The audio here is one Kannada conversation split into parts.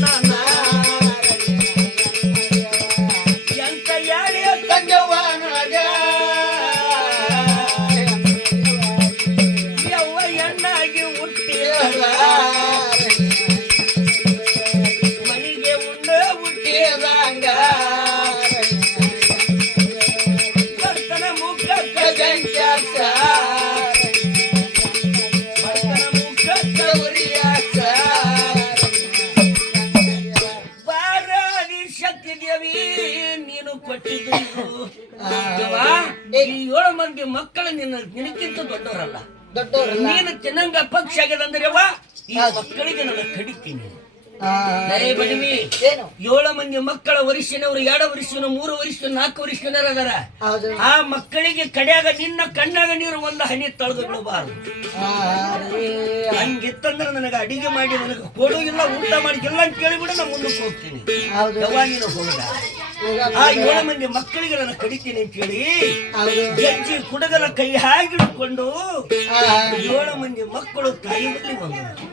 ನಾನ ಎಂತ ನಿನಕ್ಕಿಂತ ದೊಡ್ಡವರಲ್ಲ. ದೊಡ್ಡವರು ನೀನು ತಿನ್ನಂಗ ಪಕ್ಷ ಆಗ್ಯದಂದ್ರೆ ಈ ಮಕ್ಕಳಿಗೆ ನಾನು ಕಡಿತೀನಿ. ಏನು? ಏಳು ಮಂದಿ ಮಕ್ಕಳ ವರಿಷ್ಠನವರು ಎರಡು ವರ್ಷನ ಮೂರು ವರ್ಷ ನಾಲ್ಕು ವರಿಷ್ಠನರ ಅದಾರ ಆ ಮಕ್ಕಳಿಗೆ ಕಡೆಯಾಗ ನಿನ್ನ ಕಣ್ಣಾಗ ನೀರು ಒಂದ ಹನಿ ತಳೆದು ಬಿಡಬಾರದು. ಹಂಗಿತ್ತಂದ್ರೆ ನನಗೆ ಅಡಿಗೆ ಮಾಡಿ ನನಗೆ ಕೊಡು ಇಲ್ಲ ಊಟ ಮಾಡಿ ಇಲ್ಲ ಅಂತ ಕೇಳಿಬಿಡು ನಾ ಮುಂದಕ್ಕೆ ಹೋಗ್ತೀನಿ. ನೀನು ಹೋಗದ ಆ ಏಳು ಮಂದಿ ಮಕ್ಕಳಿಗೆ ನಾನು ಕಡಿತೀನಿ ಅಂತ ಹೇಳಿ ಗೆಜ್ಜಿ ಕುಡಗಲ ಕೈ ಹಾಗಿಡ್ಕೊಂಡು ಏಳು ಮಂದಿ ಮಕ್ಕಳು ತಾಯಿ ಬಳಿ ಬಂದರು.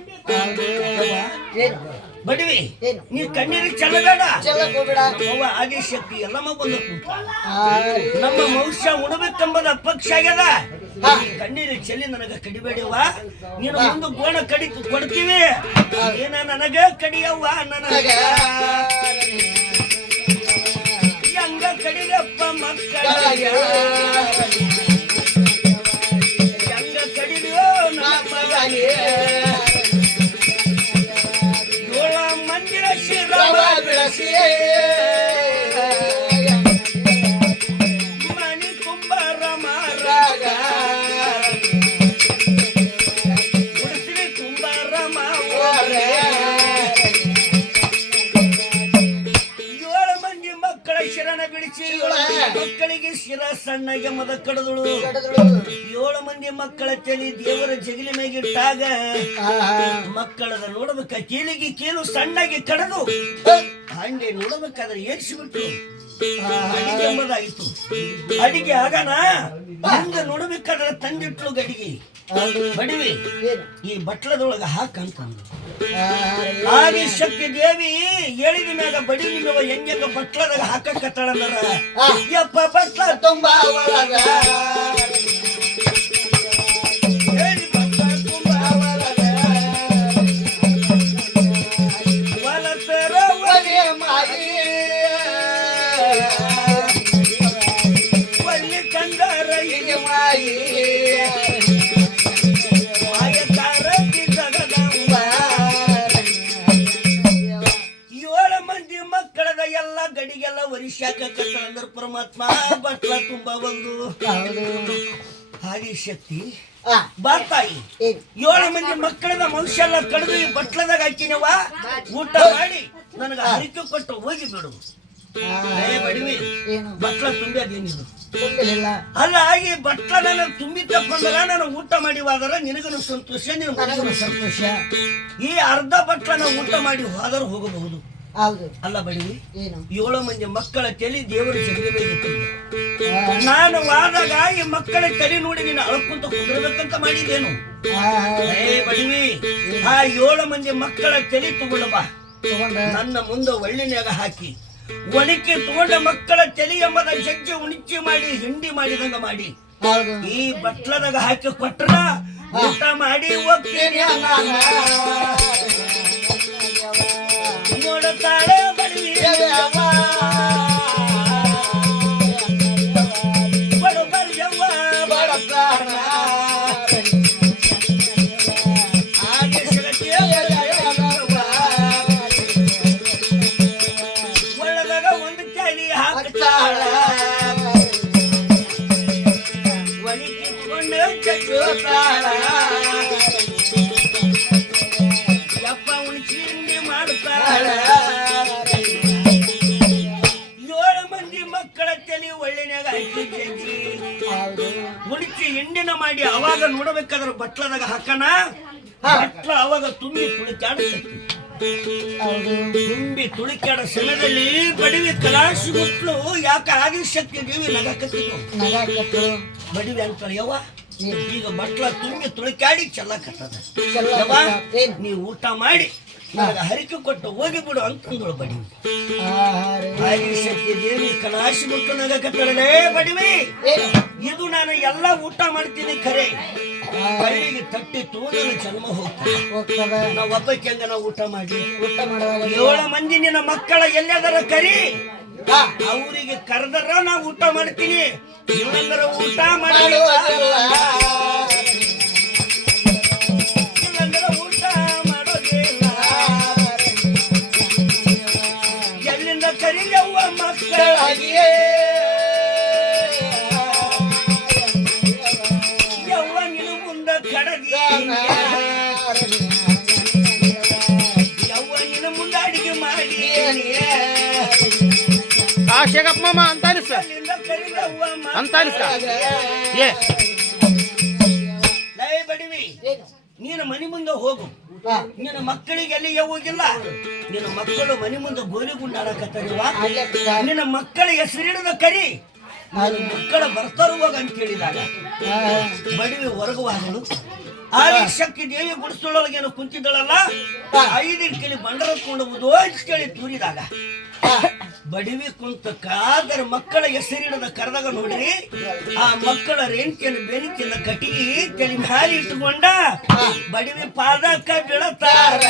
ಏನು? ಬಡವಿ ಏನು? ನೀ ಕಣ್ಣೀರಿಗೆ ಚೆಲ್ಲಬೇಡ ಚೆಲ್ಲಕ್ ಹೋಗ್ಬೇಡ ಅವ್ವ ಆದಿಶಕ್ತಿ ಎಲ್ಲಮ್ಮ ಬಂದು ಕುಂತ ನಮ್ಮ ಮನುಷ್ಯ ಉಣಬೇಕೆಂಬದ ಪಕ್ಷ ಆಗ್ಯದ. ಕಣ್ಣೀರಿ ಈ ಕಣ್ಣೀರು ಚೆಲ್ಲಿ ನನಗ ಕಡಿಬೇಡಿವ ನೀನು ಒಂದು ಗೋಣ ಕಡಿ ಕೊಡ್ತೀವಿ. ಏನ ನನಗ ಕಡಿಯವ್ವ ನನಗ? ಹೆಂಗ ಕಡಿಗಪ್ಪ ಮಕ್ಕಳಿಗೆ ಸಣ್ಣಗೆ ಮದ ಕಡದಳು. ಏಳು ಮಂದಿ ಮಕ್ಕಳ ಚಲಿ ದೇವರ ಜಗಲಿ ಮೇಗಿಟ್ಟಾಗ ಮಕ್ಕಳದ ನೋಡಬೇಕ? ಕೀಲಿಗೆ ಕೀಲು ಸಣ್ಣಗೆ ಕಡದು. ಹಂಡೆ ನೋಡಬೇಕಾದ್ರೆ ಏರ್ಸಿಬಿಟ್ಟು ಅಡಿಗೆ ಎಂಬುದಾಯಿತು. ಅಡಿಗೆ ಆಗನಾ ಹಂಗ ನೋಡಬೇಕಾದ್ರೆ ತಂದಿಟ್ಲು ಗಡಿಗೆ. ಬಡಿವಿ ಈ ಬಟ್ಲದೊಳಗ ಹಾಕಂತಂದು ಆದಿ ಶಕ್ತಿ ದೇವಿ ಹೇಳಿದ ಮ್ಯಾಗ ಬಡಿ ನಿಮ್ಮವ ಹೆಂಗೆಂಗ ಬಟ್ಲದಾಗ ಹಾಕಕತ್ತಳಂದ್ರ? ಯಪ್ಪ ಬಟ್ಲ ತುಂಬಾ ಒಳಗ ಹೇಳಿ ಎಲ್ಲ ಗಡಿಗೆಲ್ಲ ವರಿಷ್ಯಾಕಂದ್ರ ಪರಮಾತ್ಮ ಬಟ್ಲ ತುಂಬಾ ಒಂದು. ಆದಿಶಕ್ತಿ ಶಕ್ತಿ. ಬರ್ತಾಯಿ? ಏಳು ಮಂದಿ ಮಕ್ಕಳದ ಮನುಷ್ಯ ಎಲ್ಲ ಕಡಿದು ಈ ಬಟ್ಲದಾಗ ಹಾಕಿನವ ಊಟ ಮಾಡಿ ನನಗೆ ಹರಿಕೆ ಕೊಟ್ಟು ಹೋಗಿ ಬಿಡು. ಬಡಿವಿ ಬಟ್ಲ ತುಂಬಿಲಿಲ್ಲ ಅಲ್ಲ ಈ ಬಟ್ಲ ನನಗೆ ತುಂಬಿ ತಪ್ಪಂದಾಗ ನಾನು ಊಟ ಮಾಡಿ ಹೋದ್ರ ನಿನಗನು ಸಂತೋಷ ನಿನ್ನ ಸಂತೋಷ. ಈ ಅರ್ಧ ಬಟ್ಲನ ಊಟ ಮಾಡಿ ಹೋದರೂ ಹೋಗಬಹುದು. ಹೌದು. ಅಲ್ಲ ಬಡಿ ಏನು? ಏಳು ಮಂದಿ ಮಕ್ಕಳ ತಲೆ ದೇವರು ನಾನು ಆದಾಗ ಈ ಮಕ್ಕಳ ತಲೆ ನೋಡಿ ನೀನು ಅಳ್ಕೊಂತ ಕುದುರಬೇಕಂತ ಮಾಡಿದ್ದೇನು? ಏ ಬಡಿವಿ ಆ ಏಳು ಮಂದಿ ಮಕ್ಕಳ ತಲೆ ತಗೊಂಡ ಬಾ. ನನ್ನ ಮುಂದೆ ಒಳ್ಳಿನ್ಯಾಗ ಹಾಕಿ. ಒಣಕಿ ತಗೊಂಡ ಮಕ್ಕಳ ತಲೆ ಎಂಬದ ಜಜ್ಜೆ ಉಣಿಚಿ ಮಾಡಿ ಹಿಂಡಿ ಮಾಡಿದಂಗ ಮಾಡಿ. ಈ ಬಟ್ಲದಾಗ ಹಾಕಿ ಕೊಟ್ರ ಊಟ ಮಾಡಿ ಹೋಗ್ತೀನಿ ನಾನು. ಹಿಂಡಿ ಮಾಡ್ತಾಳ ಏಳು ಮಂದಿ ಮಕ್ಕಳ ತಲೆ ಒಳ್ಳೆನ್ಯಾಗ ಉಣಿಸಿ ಹಿಂಡಿನ ಮಾಡಿ ಅವಾಗ ನೋಡಬೇಕಾದ್ರೆ ಬಟ್ಲದಾಗ ಹಾಕನ? ಬಟ್ಲ ಅವಾಗ ತುಂಬಿ ತುಳಿಕಾಡುತ್ತೆ. ತುಂಬಿ ತುಳಿಕಾಡ ಸಮಯದಲ್ಲಿ ಬಡಿವಿ ಮಕ್ಕಳು ಯಾಕೆ ಆದಿಶಕ್ತಿ ದೇವಿ ನಗಕತ್ತು ಬಡಿವಿ ಅಂತಾರೆ ಯವ್ವ ಈಗ ಬಟ್ಲ ತುಂಬಿ ತುಳಿಕಾಡಿ ಚೆಲ್ಲಕತ್ತದ ನೀವು ಊಟ ಮಾಡಿ. ನನಗೆ ಹರಿಕೆ ಕೊಟ್ಟು ಹೋಗಿ ಬಿಡು ಅಂತಂದಳು ಬಡಿವಿ. ಶಕ್ತಿ ದೇವಿ ಕಲಾಶಿ ಮುಟ್ಟು ಬಡಿವಿ. ಇದು ನಾನು ಎಲ್ಲ ಊಟ ಮಾಡ್ತೀನಿ ಖರೆ. ಬಳ್ಳಿಗೆ ತಟ್ಟಿ ನನ್ನ ಜನ್ಮ ಹೋಗ್ತೀವಿ ಹೋಗ್ತದ? ನಾವು ಒಬ್ಬಕ್ಕೆ ಹೆಂಗ ನಾವು ಊಟ ಮಾಡಿ ಊಟ ಮಾಡುವಾಗ ಏಳು ಮಂದಿ ನಿನ್ನ ಮಕ್ಕಳ ಎಲ್ಲದರ ಕರಿ? ಅವರಿಗೆ ಕರೆದರ ನಾವು ಊಟ ಮಾಡ್ತೀನಿ. ಇಲ್ಲಂದ್ರ ಊಟ ಮಾಡಿ. ಕಾಶಗಪ್ಪ ಮಾಮ ಅಂತ ಅನಿಸ ಎಲ್ಲಿಂದ ಕರಿಯವ್ವ ಅಂತ ಅನಿಸ್ಕ ಏ ಲೈ ಬಡಿವಿ ನೀನು ಮನೆ ಮುಂದೆ ಹೋಗು ಆ, ನಿನ್ನ ಮಕ್ಕಳಿಗೆ ಎಲ್ಲಿ ಹೋಗಿಲ್ಲ? ನಿನ್ನ ಮಕ್ಕಳು ಮನೆ ಮುಂದೆ ಗೋಲಿ ಗುಂಡಾಡಕತ್ತಾರಿವ ನಿನ್ನ ಮಕ್ಕಳ ಹೆಸರಿಡದ ಕರಿ. ನಾನು ಮಕ್ಕಳ ಬರ್ತಾರ ಹೋಗ ಅಂತ ಹೇಳಿದಾಗ ಆ, ಹೊರಗುವಾಗಲು ಆ ಶಕ್ತಿ ದೇವಿ ಗುಡಿಸೊಳಗೇನು ಕುಂತಿದ್ದಳಲ್ಲ? ಐದಿನ ಕೇಳಿ ಬಂಡರಕೊಂಡು ಅಂತ ಕೇಳಿ ತೂರಿದಾಗ ಬಡಿವಿ ಕುಂತ ಕಾದರ ಮಕ್ಕಳ ಹೆಸರಿಡದ ಕರೆದಾಗ ನೋಡ್ರಿ? ಆ ಮಕ್ಕಳ ರೇಣಿಕೆಯನ್ನು ಬೆನಿಕಿನ ಕಟಿಗಿ ತಲೆ ಮ್ಯಾಲೆ ಇಟ್ಟುಕೊಂಡ ಬಡಿವಿ ಪಾದಕ್ಕ ಬೀಳತಾರ.